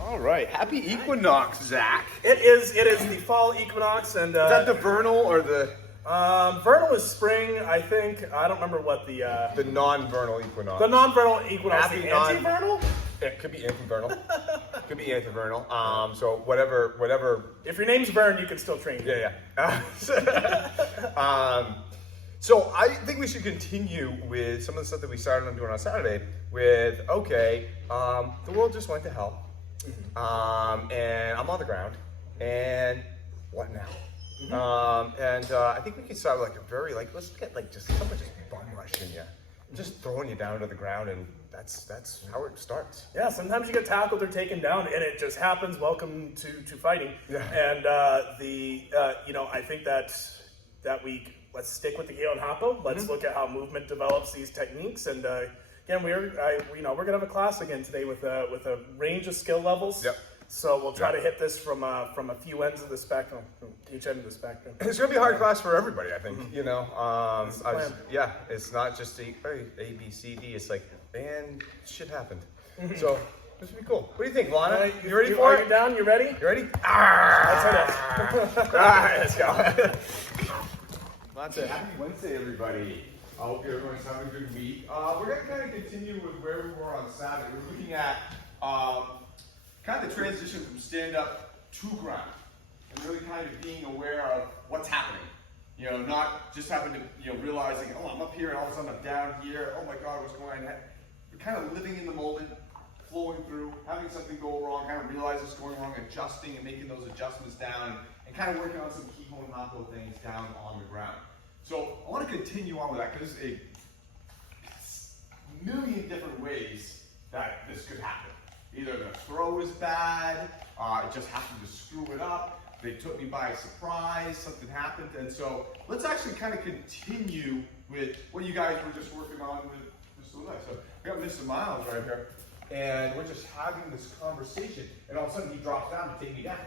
All right, happy equinox, Zach. It is the fall equinox, and Is that the vernal or the vernal is spring, I think. I don't remember what the non-vernal equinox? the non-vernal equinox, Happy the non- anti-vernal. It could be anti-vernal. Could be anti-vernal. So whatever. If your name's Vern, you can still train. Yeah. So I think we should continue with some of the stuff that we started on doing on Saturday. With the world just went to hell, and I'm on the ground, and what now? I think we can start like let's get just someone just bum rushing you, just throwing you down to the ground, and that's how it starts. Yeah, sometimes you get tackled or taken down, and it just happens. Welcome to fighting. Yeah. And I think that week, let's stick with the Kyo and Happo. Let's look at how movement develops these techniques. And again, we're gonna have a class again today with a range of skill levels. Yep. So we'll try to hit this from a few ends of the spectrum, from each end of the spectrum. It's gonna be a hard class for everybody, I think. That's the plan. It's not just A, B, C, D. It's like, man, shit happened. So this would be cool. What do you think, Lana? You ready for it? Are you down? You ready? You ready? Let's hit it. All right, let's go. That's it. Happy Wednesday, everybody. I hope everyone's having a good week. We're going to kind of continue with where we were on Saturday. We're looking at kind of the transition from stand-up to ground, and really kind of being aware of what's happening. Not just having to, realizing, oh, I'm up here, and all of a sudden I'm down here. Oh my God, what's going on? We're kind of living in the moment, flowing through, having something go wrong, kind of realize what's going wrong, adjusting and making those adjustments down, and kind of working on some key and Happo things down on the ground. So I want to continue on with that because there's a million different ways that this could happen. Either the throw is bad, it just happened to screw it up, they took me by surprise, something happened, and so let's actually kind of continue with what you guys were just working on with Mr. Life. So we got Mr. Miles right here, and we're just having this conversation, and all of a sudden he drops down to take me down.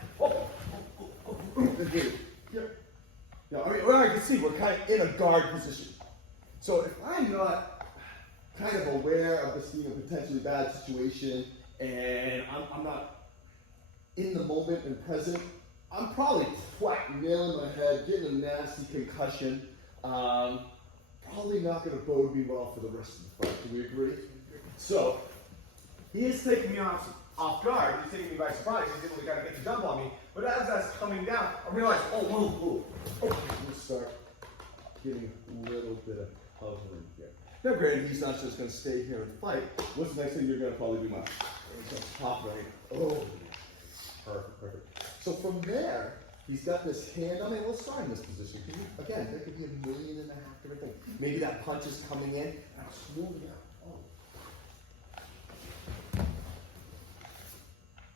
Yeah, I can see we're kind of in a guard position. So if I'm not kind of aware of this being a potentially bad situation, and I'm not in the moment and present, I'm probably nailing my head, getting a nasty concussion. Probably not going to bode me well for the rest of the fight. Can we agree? So he is taking me off guard. He's taking me by surprise. He's able to kind of get the jump on me. But as that's coming down, I realize, I'm going to start getting a little bit of hovering here. Now, granted, he's not just going to stay here and fight. What's the next thing you're going to probably do, Mike? Top right. Oh, perfect. So from there, he's got this hand. I mean, we'll start in this position. Again, there could be 1.5 million different things. Maybe that punch is coming in, and I'm smoothing out.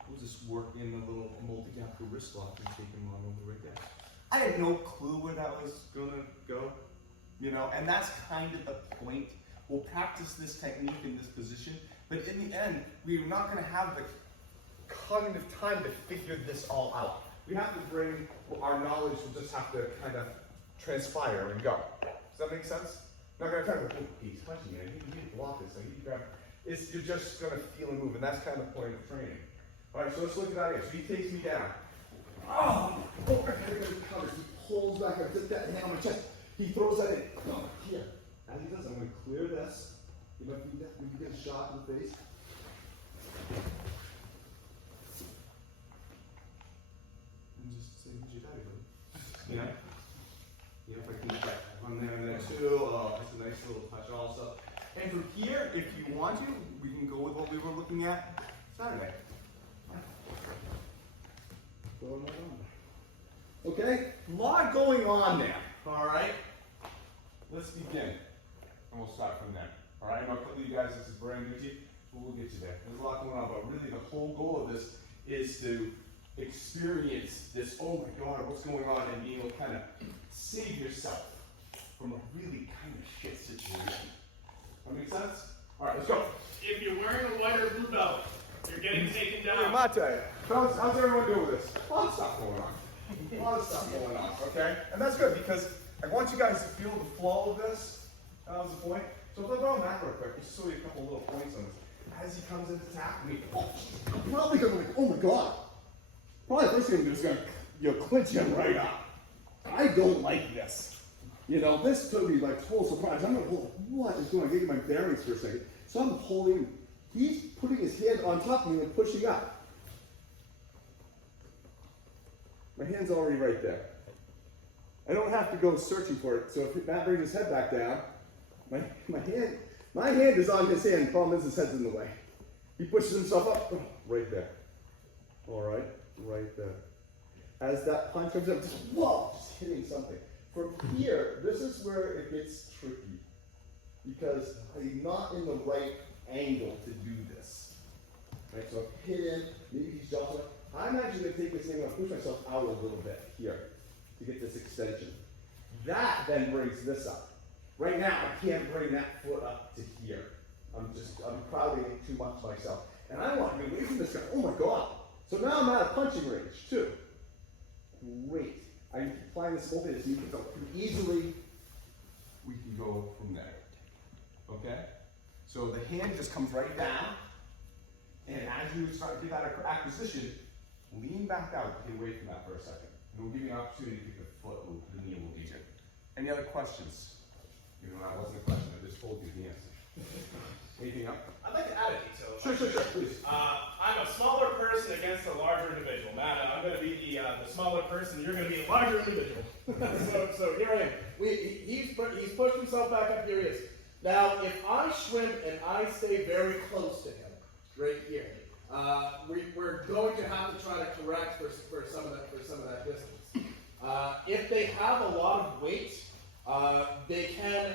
We'll just work in a little multi-gap wrist lock and take him on over right there. I had no clue where that was gonna go, and that's kind of the point. We'll practice this technique in this position, but in the end, we're not gonna have the cognitive time to figure this all out. We have to bring our knowledge, we'll just have to kind of transpire and go. Does that make sense? Not gonna kind of go, he's punching you, you need to block this, so you grab it. You're just gonna feel and move, and that's kind of the point of training. All right, so let's look at that again. So he takes me down. He pulls back, I took that hand on my chest. He throws that in. Here. As he does, I'm going to clear this. You might do that when you get a shot in the face. And just say, who's your daddy, buddy? Yeah, if I can get that on there too. Oh, that's a nice little touch also. And from here, if you want to, we can go with what we were looking at Saturday. Okay? A lot going on there, all right? Let's begin, and we'll start from there, all right? I'm going to put you guys, this is brand new to you, but we'll get you there. There's a lot going on, but really the whole goal of this is to experience this, oh my God, what's going on, and being able to kind of save yourself from a really kind of shit situation. That make sense? All right, let's go. If you're wearing a white or blue belt, you're getting taken down. Mate, how's everyone doing with this? A lot of stuff going on. Okay? And that's good because I want you guys to feel the flow of this. That was the point. So let's go on that real quick. Just show you a couple little points on this. as he comes in to tackle me, I'm probably gonna be like, oh my god. Probably the first thing I'm just gonna, clinch him right up. I don't like this. This took me like total surprise. I'm like, what is going on? I'm getting my bearings for a second. So I'm holding, he's putting his hand on top of me and pushing up. My hand's already right there. I don't have to go searching for it. So if Matt brings his head back down, my hand is on his hand. The problem is his head's in the way. He pushes himself up, right there. All right, right there. As that punch comes up, just hitting something. From here, this is where it gets tricky because I'm not in the right angle to do this. Right, so I've hit him, maybe he's jumping. I'm actually going to take this thing and push myself out a little bit here to get this extension. That then brings this up. Right now, I can't bring that foot up to here. I'm crowding it too much myself. And I want to be away from this guy. Oh my God. So now I'm out of punching range too. Great. I can find this whole thing so you can go easily. We can go from there. Okay? So the hand just comes right down. And as you start to get that acquisition, lean back out, get away from that for a second. And we'll give you an opportunity to get the foot move, the knee will lead you. Any other questions? That wasn't a question, I just told you the answer. Anything else? I'd like to add a detail. Sure, please. I'm a smaller person against a larger individual. Matt, I'm going to be the smaller person. You're going to be a larger individual. so here I am. He's pushed himself back up. Here he is. Now, if I shrimp and I stay very close to him, right here, we're going to have to try to correct for some of that distance. If they have a lot of weight, they can,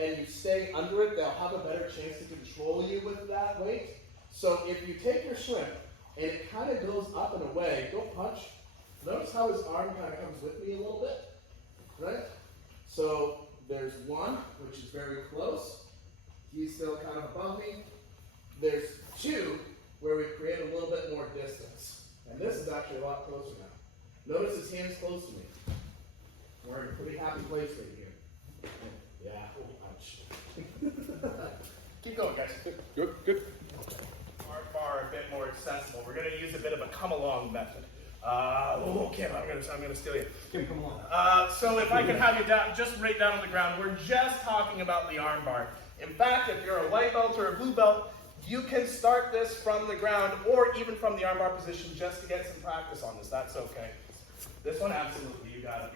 and you stay under it, they'll have a better chance to control you with that weight. So if you take your shrimp and it kind of goes up and away, don't punch. Notice how his arm kind of comes with me a little bit, right? So there's one, which is very close. He's still kind of above me. There's two, where we create a little bit more distance. And this is actually a lot closer now. Notice his hand's close to me. We're in a pretty happy place right here. Yeah, punch. Keep going, guys. Good. Bar a bit more accessible. We're going to use a bit of a come-along method. Kim, I'm gonna steal you. Kim, come on. So if I can have you down, just right down on the ground, we're just talking about the arm bar. In fact, if you're a white belt or a blue belt, you can start this from the ground or even from the arm bar position just to get some practice on this. That's okay. This one, absolutely, you got it.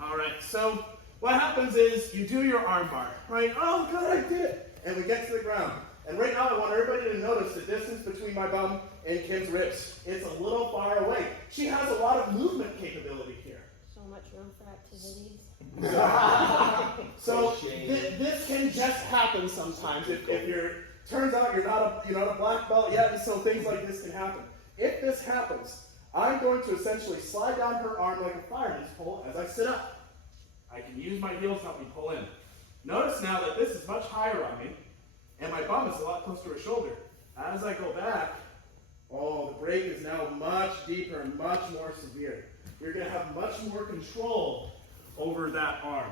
All right, so what happens is you do your arm bar, right? Oh, good, I did it. And we get to the ground. And right now I want everybody to notice the distance between my bum and Kim's ribs. It's a little far away. She has a lot of movement capability here. So much room for activities. So this can just happen sometimes. If you're, turns out you're not a black belt yet, and so things like this can happen. If this happens, I'm going to essentially slide down her arm like a fireman's pole as I sit up. I can use my heels to help me pull in. Notice now that this is much higher on me, and my bum is a lot closer to her shoulder. As I go back, oh, the break is now much deeper and much more severe. You're going to have much more control over that arm.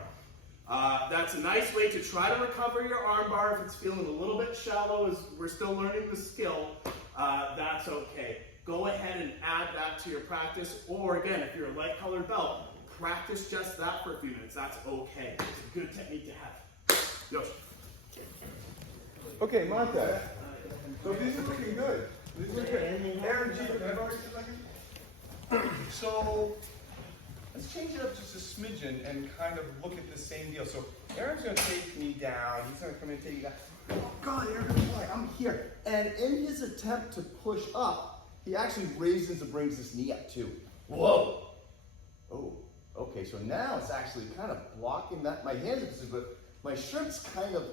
That's a nice way to try to recover your arm bar if it's feeling a little bit shallow as we're still learning the skill. That's okay. Go ahead and add that to your practice, or again, if you're a light colored belt, practice just that for a few minutes. That's okay. It's a good technique to have. Yoshi. Okay, Monte. So these are looking good. These are looking good. Aaron, G, can I borrow just a second? So let's change it up just a smidgen and kind of look at the same deal. So Aaron's going to take me down. He's going to come in and take me down. Oh God, Aaron, why? I'm here. And in his attempt to push up, he actually raises and brings his knee up too. Whoa. Oh, okay. So now it's actually kind of blocking that. My hands are positioned, but my shrimp's kind of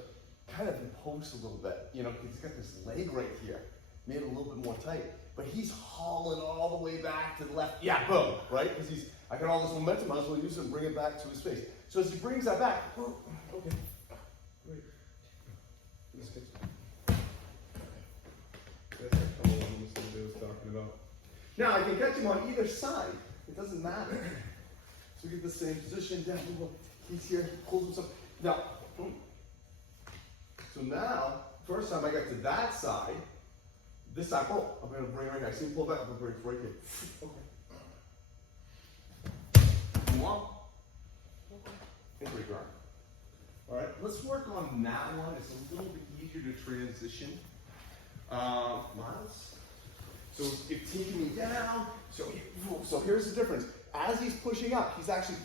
imposed a little bit. You know, he's got this leg right here, made it a little bit more tight. But he's hauling all the way back to the left. Yeah, boom, right? Because I got all this momentum. I might as well use it and bring it back to his face. So as he brings that back, oh, okay, great. Now I can catch him on either side. It doesn't matter. So we get the same position. Down. He's here. He pulls himself. Now, boom. So now, first time I get to that side, this side, oh, I'm gonna bring it right here. I see him pull back, I'm gonna bring it right here. Okay. Come on. And break your arm. All right, let's work on that one. It's a little bit easier to transition. Miles. So it's taking me down. So here's the difference. As he's pushing up, he's actually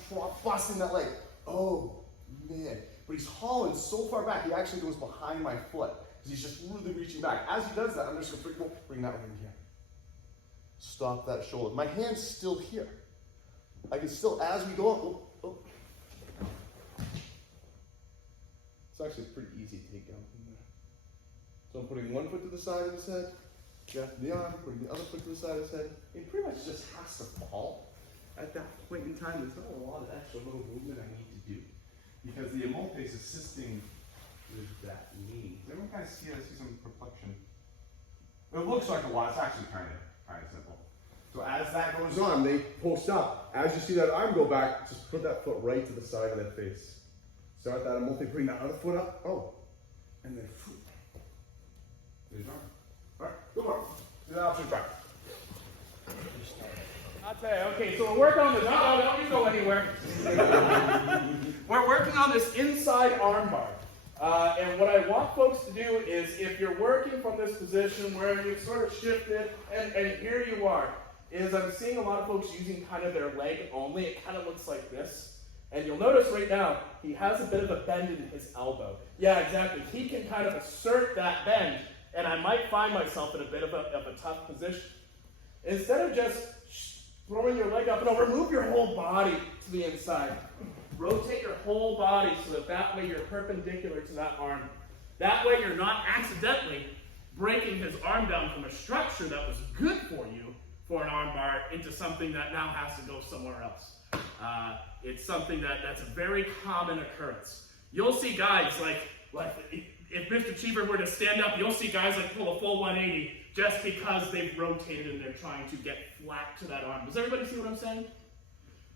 busting that leg. Oh man! But he's hauling so far back, he actually goes behind my foot because he's just really reaching back. As he does that, I'm just gonna bring that one in here. Stop that shoulder. My hand's still here. I can still, as we go up. Oh. It's actually a pretty easy takedown from there. So I'm putting one foot to the side of his head, Jeff the arm, putting the other foot to the side of his head. It pretty much just has to fall. At that point in time, there's not a lot of extra little movement I need to do. Because the Amope is assisting with that knee. Does everyone kind of see some perplexion? It looks like a lot. It's actually kind of simple. So as that goes on, They post up. As you see that arm go back, just put that foot right to the side of their face. Start that Amope, bring that other foot up. Oh. And then, there's your arm. all right, go on. Do the opposite back. I'll tell you, okay, so we're working on this. No, don't you go anywhere. We're working on this inside arm bar. And what I want folks to do is, if you're working from this position where you've sort of shifted, and here you are, is I'm seeing a lot of folks using kind of their leg only. It kind of looks like this. And you'll notice right now, he has a bit of a bend in his elbow. Yeah, exactly. He can kind of assert that bend, and I might find myself in a bit of a tough position. Instead of just throwing your leg up and over, move your whole body to the inside. Rotate your whole body so that way you're perpendicular to that arm. That way you're not accidentally breaking his arm down from a structure that was good for you for an arm bar into something that now has to go somewhere else. It's something that's a very common occurrence. You'll see guys like if Mr. Cheever were to stand up, you'll see guys like pull a full 180 just because they've rotated and they're trying to get flat to that arm. Does everybody see what I'm saying?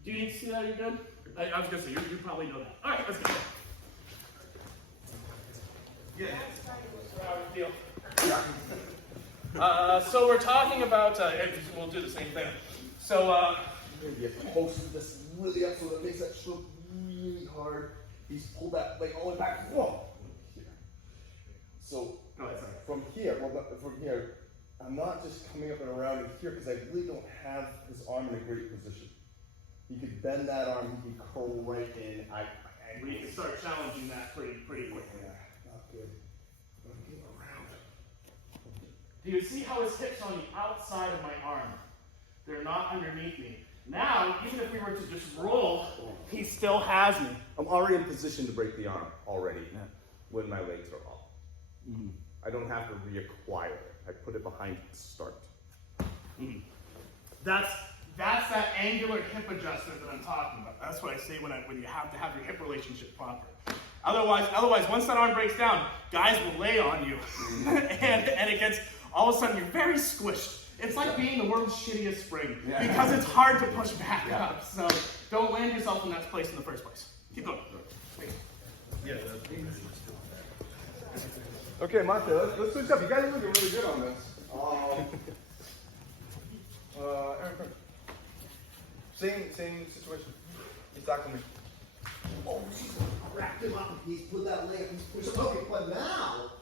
Do you need to see that? You're good? I was going to say, you probably know that. All right, let's go. Yeah. So we're talking about, we'll do the same thing. So, Maybe you post this really up so that it makes that stroke really hard. He's pulled that leg all the way back. Whoa! Here. So from here, I'm not just coming up and around in here because I really don't have his arm in a great position. He could bend that arm, he could curl right in. we can start challenging that pretty quickly. Yeah, not good. I'm getting around. Do you see how his hips on the outside of my arm? They're not underneath me. Now, even if we were to just roll, he still has me. I'm already in position to break the arm already when my legs are off. Mm-hmm. I don't have to reacquire it. I put it behind to start. Mm-hmm. That's that angular hip adjustment that I'm talking about. That's what I say when you have to have your hip relationship proper. Otherwise, once that arm breaks down, guys will lay on you, and it gets all of a sudden you're very squished. It's like being the world's shittiest spring because it's hard to push back up. So don't land yourself in that place in the first place. Keep going. Okay, Monte, let's switch up. You guys are looking really good on this. Same situation. He's talking to me. Oh, she's wrapped him up. He's put that leg. He's pushed. Okay, but now,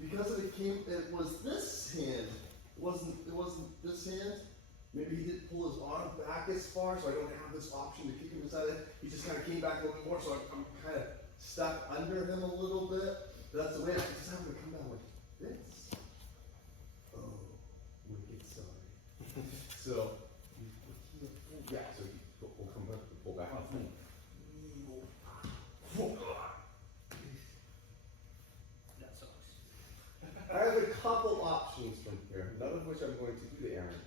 because it was this hand. It wasn't this hand. Maybe he didn't pull his arm back as far, so I don't have this option to kick him inside it. He just kind of came back a little bit more, so I'm kind of stuck under him a little bit. But that's the way I just have to come down like this. Oh, wicked sorry. So, yeah, so we'll come back, pull back. I have a couple options from here, none of which I'm going to do to Aaron.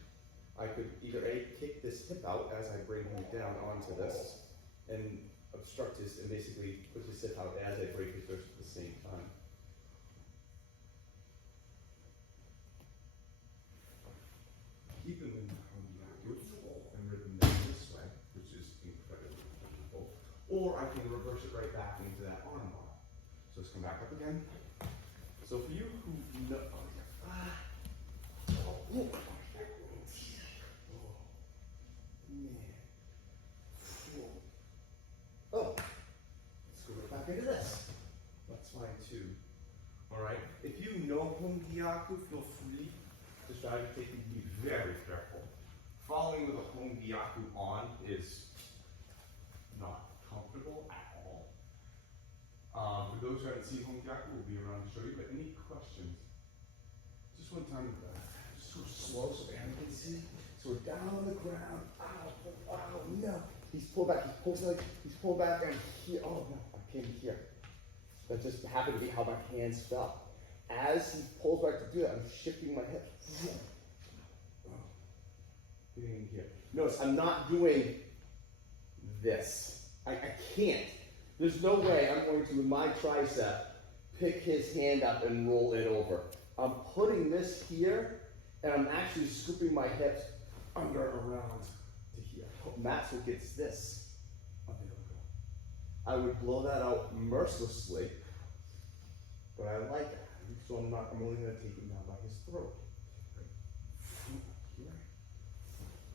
I could either kick this hip out as I bring him down onto this and obstruct his and basically put his hip out as I break his wrist at the same time. Keep him in and rip him down this way, which is incredibly painful. Or I can reverse it right back into that arm bar. So let's come back up again. Alright? If you know Hongiaku, feel free to try to take it. Be very careful. Following with a Hongiaku on is not comfortable at all. For those who haven't seen Hongiaku, we'll be around to show you. But any questions? Just one time with that. Just so slow so everyone can see. So we're down on the ground. Ow, no. He's pulled back, he's pulled back, and here, oh no, I came here. That just happened to be how my hands felt. As he pulls back to do that, I'm shifting my hip. Getting in here. Notice, I'm not doing this. I can't. There's no way I'm going to, with my tricep, pick his hand up and roll it over. I'm putting this here, and I'm actually scooping my hips under and around to here. And that's what gets this available. I would blow that out mercilessly, but I like it. So I'm only going to take him down by his throat. Here.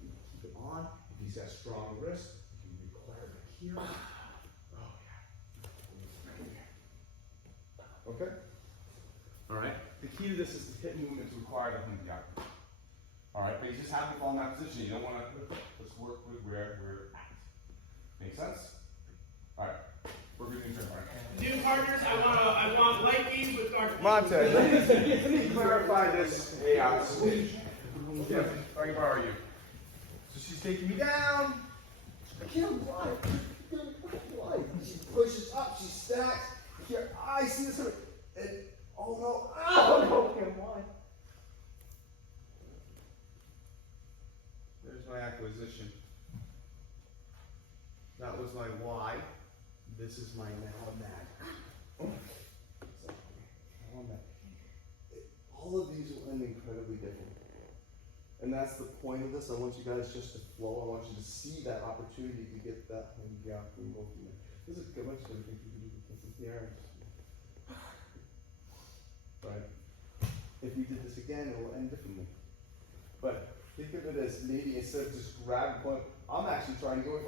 Keep it on. If he's got strong wrist, you can require it here. Oh yeah. Okay? Alright? The key to this is the hip movements required of Hongiaku. Alright, but you just have to fall in that position. You don't want to, let's work with where we're at. Make sense? Alright. We're good in turn, alright? New partners, I want light beams with dark Monte, let me clarify this switch. Yeah, I can borrow you. So she's taking me down. I can't fly. Why? She pushes up, she stacks. Here, I see this. And, oh no. Oh no, I can't fly. There's my acquisition. That was my why. This is my now mad. All of these will end incredibly different. And that's the point of this. I want you guys just to flow. I want you to see that opportunity to get that Hongiaku movement. There's a bunch of different things you can do with this in here. Right? If you did this again, it will end differently. But think of it as maybe instead of just grab one, I'm actually trying to go,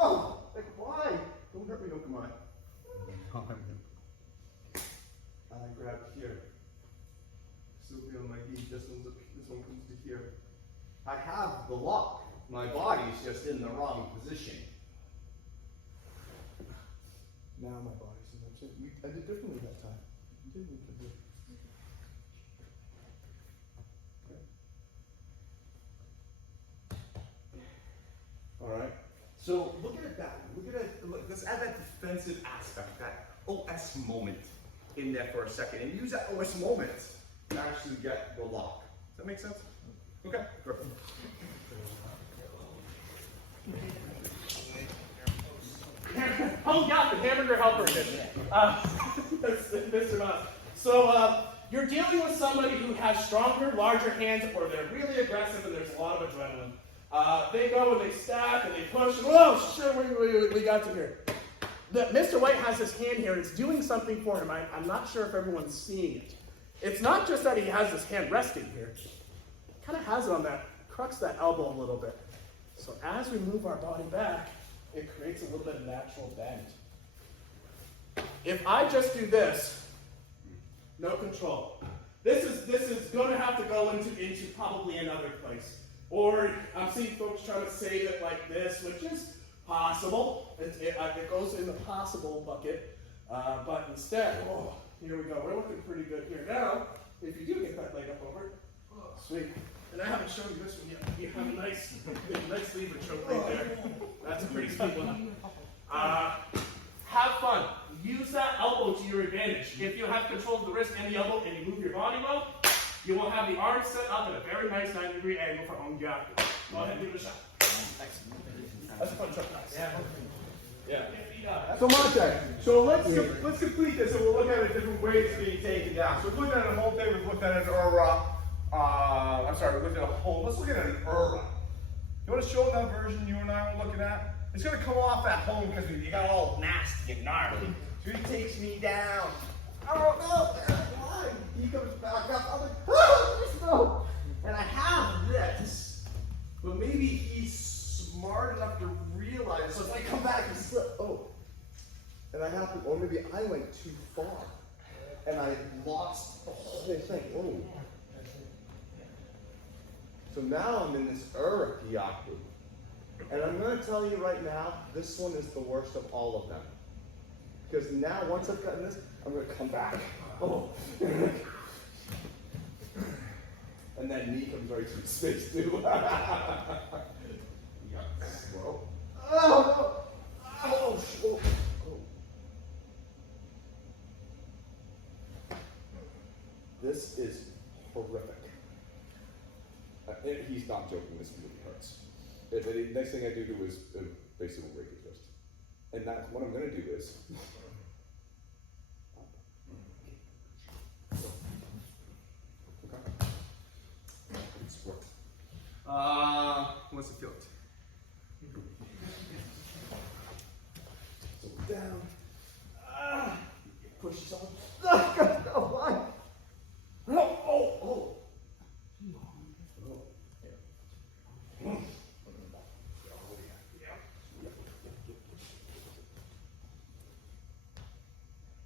oh, like why? Don't hurt me, don't come on. And I grab here. Still feel my knee, this one comes to here. I have the lock. My body's just in the wrong position. Now my body's in the position. I did differently that time. Alright. So look at it that way. Let's add that defensive aspect, that OS moment in there for a second, and use that OS moment to actually get the lock. Does that make sense? Okay, perfect. Hongiaku, hamburger helper edition. Mr. Moss. So you're dealing with somebody who has stronger, larger hands, or they're really aggressive and there's a lot of adrenaline. They go and they stack and they push. And, whoa, sure, we got to here. Mr. White has his hand here. It's doing something for him. I'm not sure if everyone's seeing it. It's not just that he has his hand resting here. He kind of has it on that, crux that elbow a little bit. So as we move our body back, it creates a little bit of natural bend. If I just do this, no control. This is going to have to go into probably another place. Or I'm seeing folks trying to save it like this, which is possible. It goes in the possible bucket. But instead, oh, here we go. We're looking pretty good here. Now, if you do get that leg up over, oh, sweet. And I haven't shown you this one yet. You have a nice lever choke right there. That's a pretty sweet one. Have fun. Use that elbow to your advantage. If you have control of the wrist and the elbow and you move your body well, you will have the arms set up at a very nice 90-degree angle for Hongiaku. Go ahead and give it a shot. That's a fun choke, guys. Yeah. So Monte, so let's complete this and we'll look at it different ways it's being taken down. So we've looked at a whole thing, we've looked at an Ura. We looked at a whole, let's look at an Ura. You want to show that version you and I were looking at? It's going to come off at home because you got all nasty and gnarly. So he takes me down. Oh no, why? He comes back up. I'm like, oh, no. And I have this, but maybe he's smart enough to realize. So if I come back and slip, oh, and I have to, or maybe I went too far, and I lost the whole thing. Oh. So now I'm in this Urakiyaku. And I'm going to tell you right now, this one is the worst of all of them. Because now, once I've gotten this, I'm going to come back. Oh. And then knee comes right to the space, too. Yeah, slow. Oh, no. Oh, oh. This is horrific. He's not joking, this really hurts. The next thing I do is basically break his wrist. And that's what I'm going to do is... What's it feel? So down. Push yourself. Oh, why? Oh.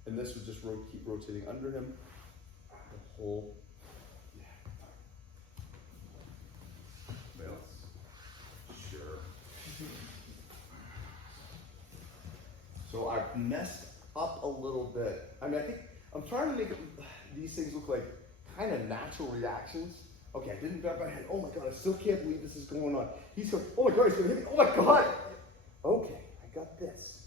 And this would just keep rotating under him the whole. Sure. So I've messed up a little bit. I mean, I think I'm trying to make these things look like kind of natural reactions. Okay, I didn't grab my head. Oh my god, I still can't believe this is going on. He's going, oh my god, he's going to hit me. Oh my god. Okay, I got this.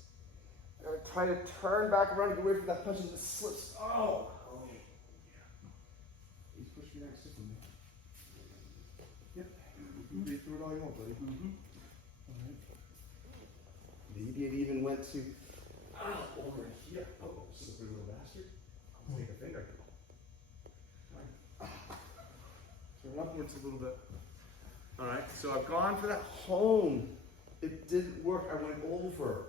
I'm going to try to turn back around and get away from that punch and it slips. Oh. Yeah. He's pushing me next to me. Yep. You threw it all you want, buddy. All right. Maybe it even went to over here. Oh, slippery little bastard. I'll take a finger. Turn upwards a little bit. All right, so I've gone for that home. It didn't work. I went over.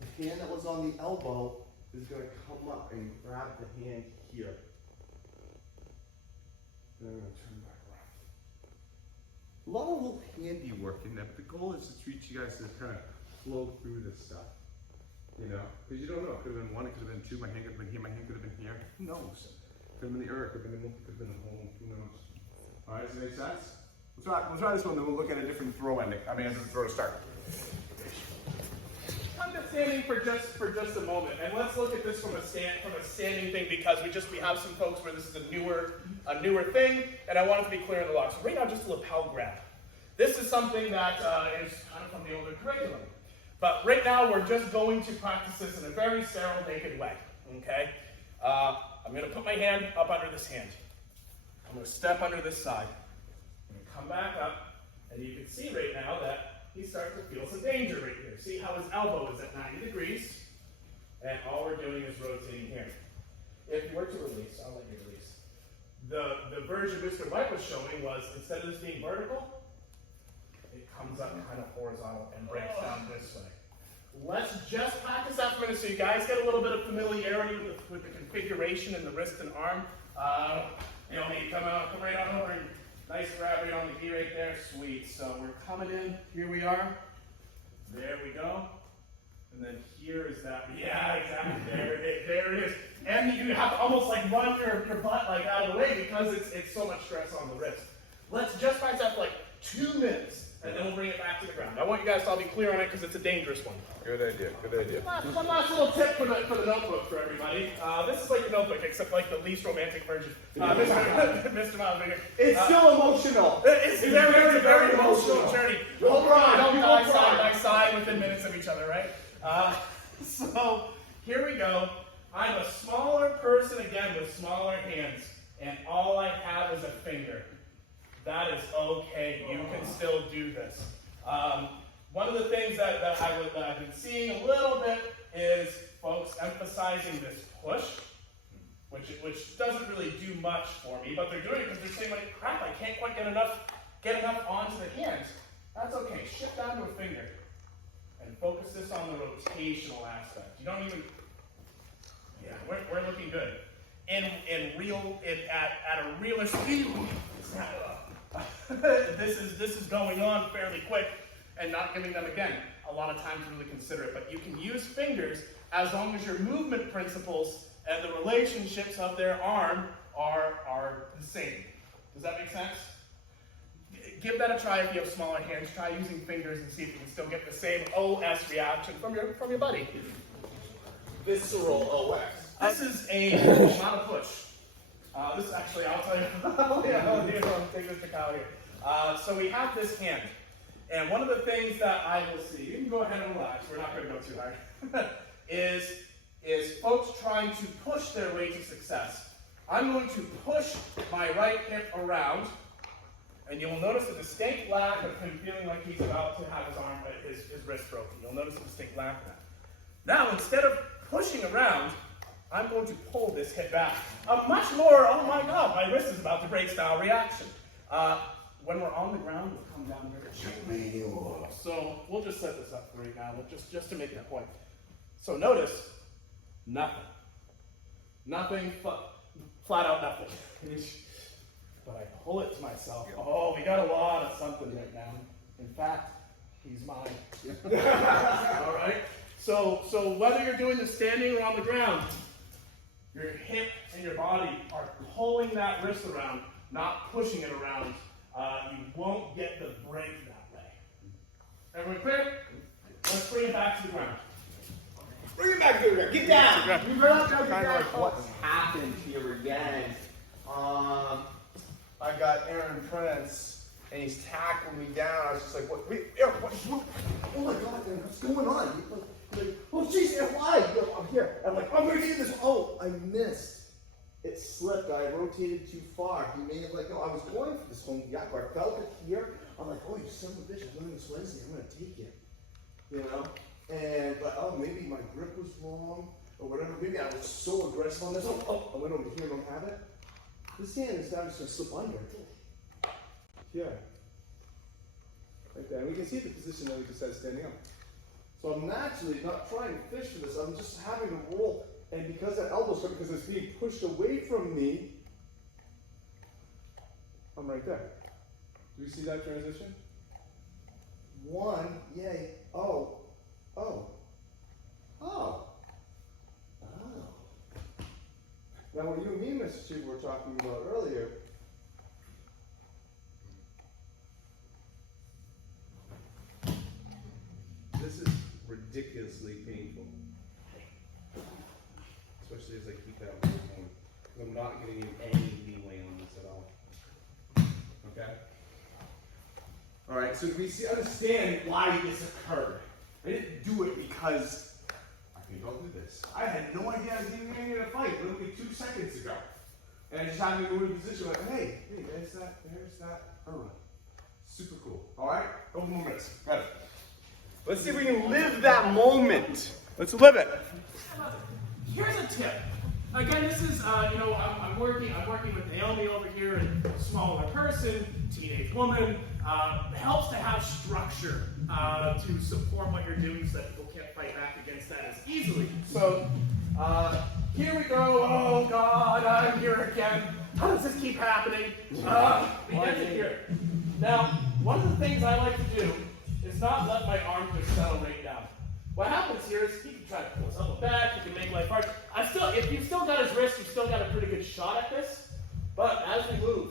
The hand that was on the elbow is going to come up and grab the hand here. And I'm going to turn back around. A lot of little handy work in there, but the goal is to treat you guys to kind of flow through this stuff. You know? Because you don't know. It could have been one, it could have been two, my hand could have been here, my hand could have been here. Who knows? Could have been the earth, could have been the could have been the home, who knows? Alright, does it make sense? We'll try this one, then we'll look at a different throw ending. I mean, a different throw to start. Understanding for just a moment, and let's look at this from a standing thing, because we have some folks where this is a newer thing, and I want it to be clear in the log. So right now, just a lapel grab. This is something that is kind of from the older curriculum, but right now we're just going to practice this in a very sterile, naked way. Okay, I'm going to put my hand up under this hand. I'm going to step under this side. I'm going to come back up, and you can see right now that he starts to feel some danger right here. See how his elbow is at 90 degrees, and all we're doing is rotating here. If you were to release, I'll let you release. The version Mr. White was showing was, instead of this being vertical, it comes up kind of horizontal and breaks down this way. Let's just practice that for a minute so you guys get a little bit of familiarity with the configuration and the wrist and arm. You'll need come right on over and nice grab right on the key right there. Sweet. So we're coming in. Here we are. There we go. And then here is that. Yeah, exactly. There it is. And you have to almost like run your butt like out of the way because it's so much stress on the wrist. Let's just practice that for like 2 minutes. And then we'll bring it back to the ground. I want you guys to all be clear on it because it's a dangerous one. Good idea, good idea. One last little tip for the notebook for everybody. This is like a notebook, except like the least romantic version. Mr. Miles right here. It's still emotional. It's a very emotional journey. We'll cry, don't die side by side within minutes of each other, right? So here we go. I'm a smaller person again with smaller hands, and all I have is a finger. That is okay. You can still do this. One of the things that I've been seeing a little bit is folks emphasizing this push, which doesn't really do much for me, but they're doing it because they're saying, like, crap, I can't quite get enough onto the hands. That's okay. Shift down to a finger and focus this on the rotational aspect. You don't even. Yeah, we're looking good. At a realer speed. This is going on fairly quick and not giving them, again, a lot of time to really consider it. But you can use fingers as long as your movement principles and the relationships of their arm are the same. Does that make sense? Give that a try if you have smaller hands. Try using fingers and see if you can still get the same OS reaction from your buddy. Visceral OS. This is not a push. This is actually, I'll tell you, I'll take this to Kyle here. So we have this hand. And one of the things that I will see, you can go ahead and relax, we're not going to go too hard, is folks trying to push their way to success. I'm going to push my right hip around, and you'll notice a distinct lack of him feeling like he's about to have his wrist broken. You'll notice a distinct lack of that. Now, instead of pushing around, I'm going to pull this hip back. A much more, oh my God, my wrist is about to break style reaction. When we're on the ground, we'll come down here. So we'll just set this up for right now, just to make that point. So notice, nothing. Nothing, flat out nothing. But I pull it to myself. Oh, we got a lot of something right now. In fact, he's mine. All right? So whether you're doing this standing or on the ground, your hip and your body are pulling that wrist around, not pushing it around. You won't get the break that way. Everyone clear? Let's bring it back to the ground. Bring it back to the ground. Get down. We're not going to like what's happened here again. I got Aaron Prince, and he's tackling me down. I was just like, what? Wait, Aaron, what? Oh my God, man, what's going on? Like, oh jeez, why? I'm here. I'm like, I'm gonna do this. Oh, I missed. It slipped. I rotated too far. He may have like, no, I was going for this home yakko. I felt it here. I'm like, oh, you son of a bitch! I'm doing this Wednesday. I'm gonna take it. You know. And but oh, maybe my grip was wrong or whatever. Maybe I was so aggressive on this. Oh, I went over here. Don't have it. This hand is now just gonna slip under. Yeah. Right there. And we can see the position that we just had standing up. So I'm naturally not trying to fish for this. I'm just having to roll. And because that elbow's up, because it's being pushed away from me, I'm right there. Do you see that transition? One, yay. Oh. Now what you and me, Mr. Chief, were talking about earlier, This is ridiculously painful. Especially as I keep that one going. I'm not giving you any leeway on this at all. Okay? Alright, so we understand why this occurred. I didn't do it because I can go through this. I had no idea I was even going to fight literally 2 seconds ago. And I just happened to go in a position like, hey, there's that run. Super cool. Alright? Couple more minutes. Got it. Let's see if we can live that moment. Let's live it. Here's a tip. Again, this is, I'm working with Naomi over here, a smaller person, teenage woman. Helps to have structure to support what you're doing so that people can't fight back against that as easily. So, here we go. Oh God, I'm here again. How does this keep happening? We get it here. Now, one of the things I like to do is not let my arm just settle right down. What happens here is he can try to pull his elbow back, he can make life hard. If you've still got his wrist, you've still got a pretty good shot at this. But as we move,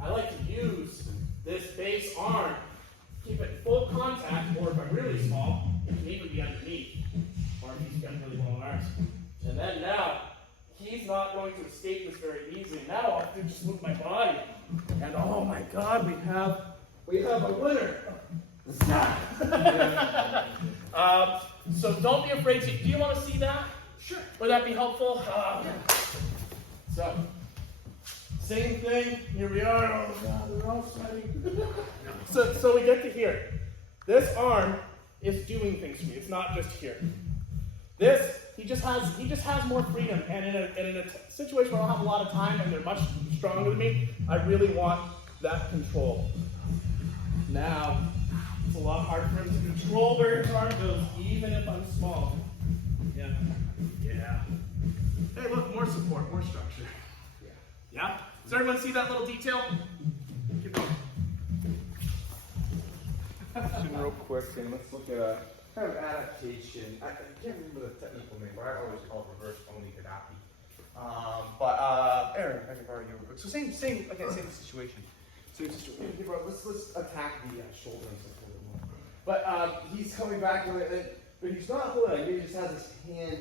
I like to use this base arm, keep it full contact, or if I'm really small, it can even be underneath, or if he's got really long arms. And then now, he's not going to escape this very easily. Now I have to just move my body. And oh my God, we have a winner. So don't be afraid to. Do you want to see that? Sure. Would that be helpful? So, same thing. Here we are. Oh God, they're all sweaty. so we get to here. This arm is doing things for me. It's not just here. This he just has more freedom. And in a situation where I don't have a lot of time and they're much stronger than me, I really want that control. Now, it's a lot harder for him to control where his arm goes, even if I'm small. Yeah. Hey, look, more support, more structure. Yeah? Does everyone see that little detail? Keep going. Real quick, and let's look at a kind of adaptation. I can't remember the technical name, but I always call it reverse omikadapi. Aaron, I can borrow you real quick. So same situation. Let's attack the shoulder and stuff a little bit more. But he's coming back with it, but he's not holding it. He just has his hand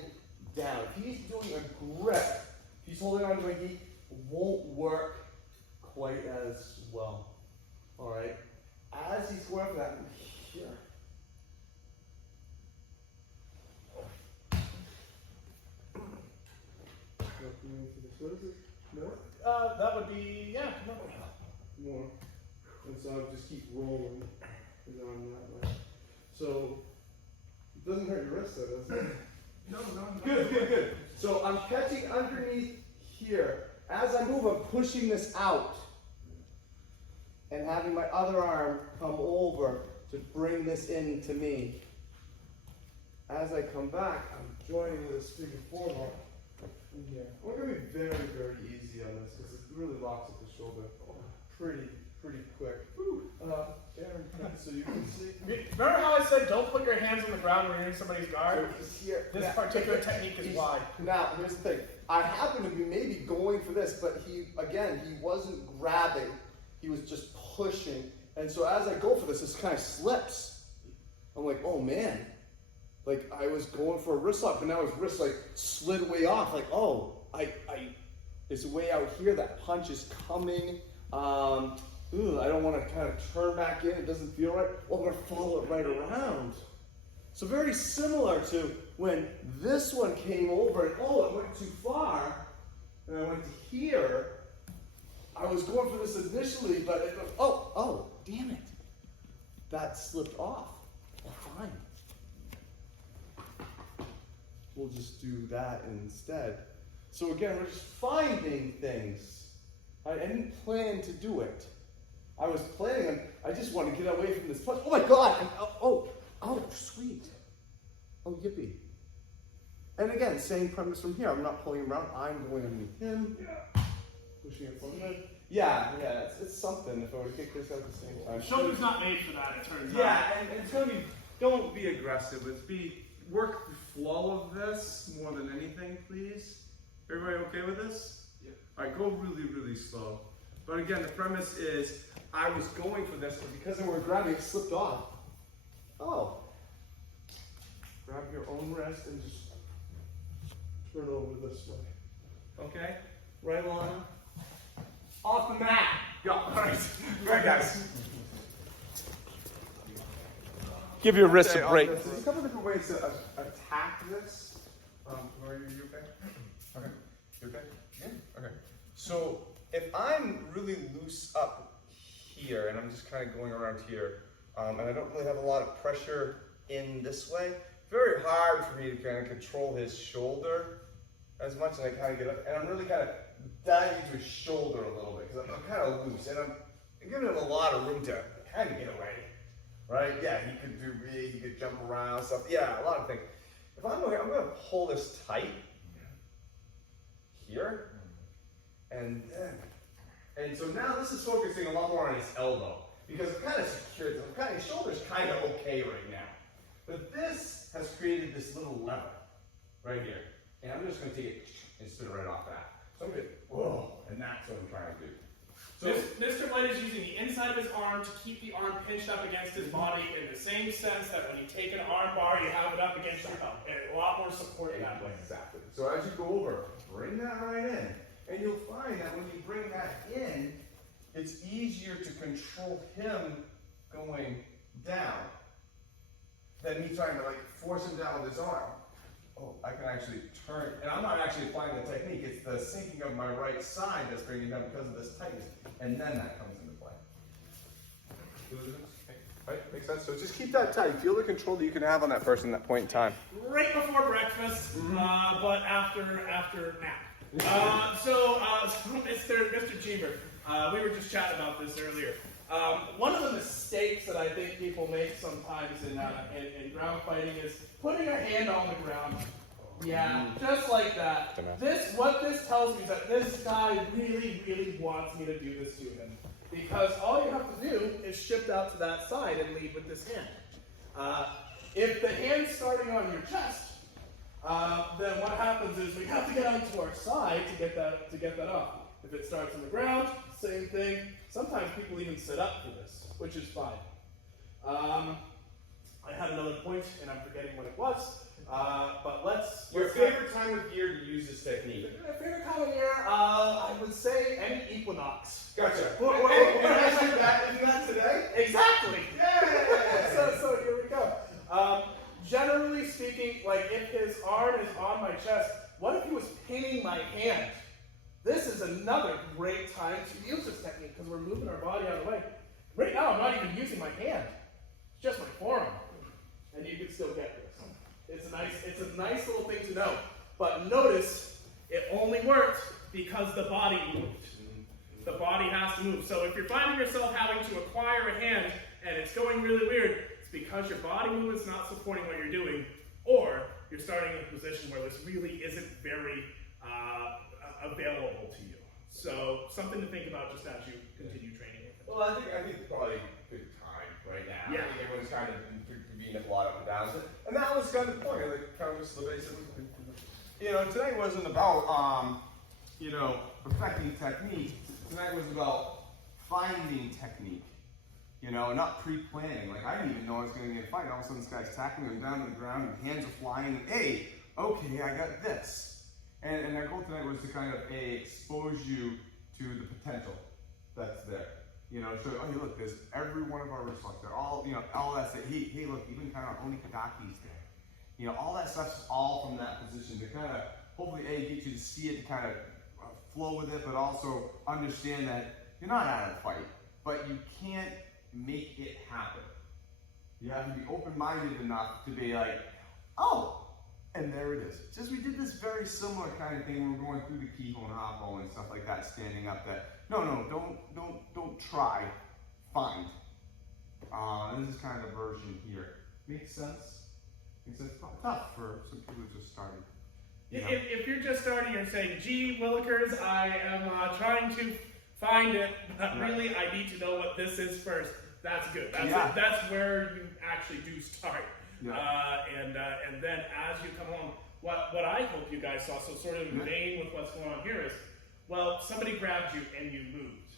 down. If he's doing a grip, if he's holding on to my knee, it won't work quite as well. All right. As he's going for that, here. What is it? More? That would be, yeah, More. And so I just keep rolling his arm that way. So it doesn't hurt your wrist though, does it? No. Good. So I'm catching underneath here. As I move, I'm pushing this out. And having my other arm come over to bring this in to me. As I come back, I'm joining with a figure four mark in here. We're going to be very, very easy on this because it really locks up the shoulder pretty quick. Aaron, so you can see. Remember how I said don't put your hands on the ground when you're in somebody's guard? Here. This particular technique is wide. Now, here's the thing. I happen to be maybe going for this, but he wasn't grabbing. He was just pushing. And so as I go for this kind of slips. I'm like, oh man. Like I was going for a wrist lock, but now his wrist like slid way off. Like, oh, it's way out here. That punch is coming. I don't want to kind of turn back in. It doesn't feel right. Well, I'm going to follow it right around. So very similar to when this one came over and it went too far. And I went to here. I was going for this initially, but damn it. That slipped off. Well, fine. We'll just do that instead. So again, we're just finding things. I didn't plan to do it. I was planning on, I just want to get away from this punch. Oh my God! Sweet. Oh, yippee. And again, same premise from here. I'm not pulling him around. I'm going underneath him. Pushing it forward. Yeah, it's something if I would kick this out at the same time. Shoulder's not made for that, it turns out. Yeah, and it's gonna be, don't be aggressive. Work the flow of this more than anything, please. Everybody okay with this? Yeah. All right, go really, really slow. But again, the premise is, I was going for this, but because Because they were grabbing, it slipped off. Oh. Grab your own wrist and just turn over this way. okay? Right, Lana? Off the mat! Yeah, all right. Right, guys. Give your wrist a break. There's a couple different ways to attack this. Are you okay? Okay. You okay? Yeah. Okay. So if I'm really loose up here and I'm just kind of going around here, and I don't really have a lot of pressure in this way, very hard for me to kind of control his shoulder as much as I kind of get up, and I'm really kind of diving into his shoulder a little bit because I'm kind of loose, and I'm giving him a lot of room to kind of get away. Right? Yeah, he could do me, he could jump around, stuff. Yeah, a lot of things. If I'm going to pull this tight here, and so now this is focusing a lot more on his elbow because it kind of secures his shoulder's kind of okay right now. But this has created this little lever right here, and I'm just going to take it and spin it right off that. So I'm going to, whoa, and that's what I'm trying to do. So Mr. Blade is using the inside of his arm to keep the arm pinched up against his body in the same sense that when you take an arm bar, you have it up against your belt. And a lot more support that way. Exactly. So as you go over, bring that right in. And you'll find that when you bring that in, it's easier to control him going down than me trying to force him down with his arm. Oh, I can actually turn, and I'm not actually applying the technique, it's the sinking of my right side that's bringing it down because of this tightness, and then that comes into play. Right, makes sense? So just keep that tight, feel the control that you can have on that person at that point in time. Right before breakfast, but after nap. So Mr. Cheever, we were just chatting about this earlier. One of the mistakes that I think people make sometimes in ground fighting is putting your hand on the ground. Yeah, just like that. What this tells me is that this guy really, really wants me to do this to him. Because all you have to do is shift out to that side and lead with this hand. If the hand's starting on your chest, then what happens is we have to get onto our side to get that off. If it starts on the ground, same thing. Sometimes people even sit up for this, which is fine. I had another point, and I'm forgetting what it was. But let's. Your favorite time of year to use this technique? My favorite time of year, I would say any equinox. Gotcha. And isn't that today? Exactly. Yeah. So here we go. Generally speaking, like if his arm is on my chest, what if he was pinning my hand? This is another great time to use this technique because we're moving our body out of the way. Right now, I'm not even using my hand; it's just my forearm, and you can still get this. It's a nice little thing to know. But notice, it only worked because the body moved. The body has to move. So if you're finding yourself having to acquire a hand and it's going really weird, it's because your body movement's not supporting what you're doing, or you're starting in a position where this really isn't very available to you. So something to think about just as you continue training with it. Well, I think probably good time right now. Yeah. I think everyone's kind of being a lot up and down. And that was kind of the point. Like, kind of just the basic. You know, today wasn't about perfecting technique. Tonight was about finding technique. You know, not pre-planning. Like, I didn't even know I was going to get a fight. All of a sudden, this guy's tackling him down to the ground, and hands are flying. And, hey, okay, I got this. And our goal tonight was to kind of expose you to the potential that's there. You know, show, oh, hey, look, there's every one of our wrist locks there. All that's there. Hey, look, even kind of only Kadaki's there. You know, all that stuff's all from that position to kind of hopefully get you to see it, kind of flow with it, but also understand that you're not out of the fight, but you can't make it happen. You have to be open-minded enough to be like, oh, and there it is. Just we did this very similar kind of thing when we were going through the keyhole and hop and stuff like that, standing up. That no, don't try, find. This is kind of a version here. Makes sense. It's tough for some people who just started. You know? If you're just starting, you're saying, gee, Willikers, I am trying to find it, but really I need to know what this is first. That's good. That's where you actually do start. Yeah. And then as you come along, what I hope you guys saw, so sort of in vein with what's going on here is, well, somebody grabbed you and you moved.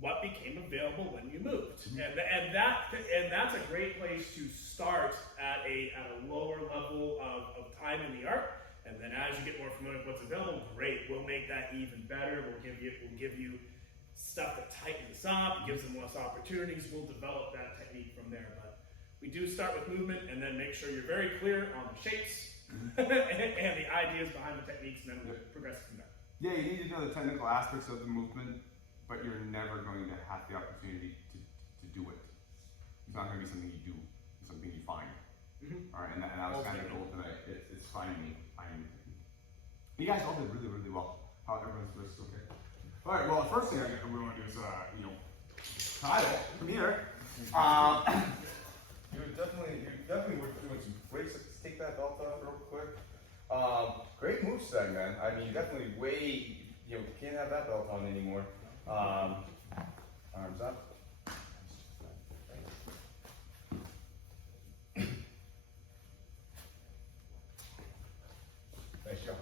What became available when you moved? And that's a great place to start at a lower level of time in the art. And then as you get more familiar with what's available, great. We'll make that even better. We'll give you stuff that tightens up, gives them less opportunities. We'll develop that technique from there. But we do start with movement and then make sure you're very clear on the shapes and the ideas behind the techniques, and then we'll progress from there. Yeah, you need to know the technical aspects of the movement, but you're never going to have the opportunity to do it. It's not going to be something you do, it's something you find. All right, and that was kind of the goal tonight. It's finding technique. You guys all did really, really well. How everyone's wrist okay? All right. Well, the first thing we want to do is, Kyle, from here. You definitely were doing some great stuff. Let's take that belt off real quick. Great moveset, man. I mean, definitely you can't have that belt on anymore. Arms up. Nice job.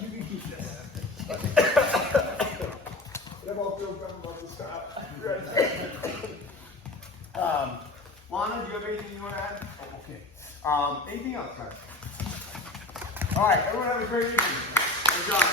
You can keep this. I'm all feel good about to stop. Lana, do you have anything you want to add? Oh, okay. Anything else, guys? All right, everyone have a great evening. Good job.